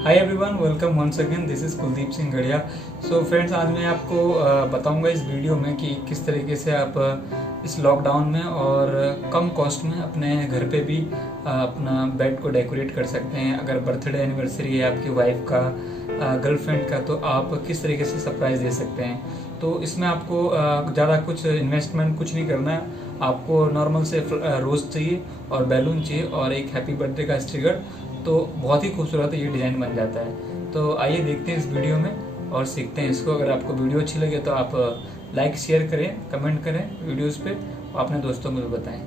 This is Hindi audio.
Hi everyone, welcome once again. This is Kuldeep Singh गड़िया। सो फ्रेंड्स, आज मैं आपको बताऊंगा इस वीडियो में कि किस तरीके से आप इस लॉकडाउन में और कम कॉस्ट में अपने घर पे भी अपना बेड को डेकोरेट कर सकते हैं। अगर बर्थडे एनिवर्सरी है आपकी वाइफ का, गर्लफ्रेंड का, तो आप किस तरीके से सरप्राइज दे सकते हैं। तो इसमें आपको ज़्यादा कुछ इन्वेस्टमेंट कुछ नहीं करना है। आपको नॉर्मल से रोज़ चाहिए और बैलून चाहिए और एक हैप्पी बर्थडे का स्टिकर, तो बहुत ही खूबसूरत ये डिज़ाइन बन जाता है। तो आइए देखते हैं इस वीडियो में और सीखते हैं इसको। अगर आपको वीडियो अच्छी लगे तो आप लाइक शेयर करें, कमेंट करें वीडियोस पे और अपने दोस्तों को भी बताएं।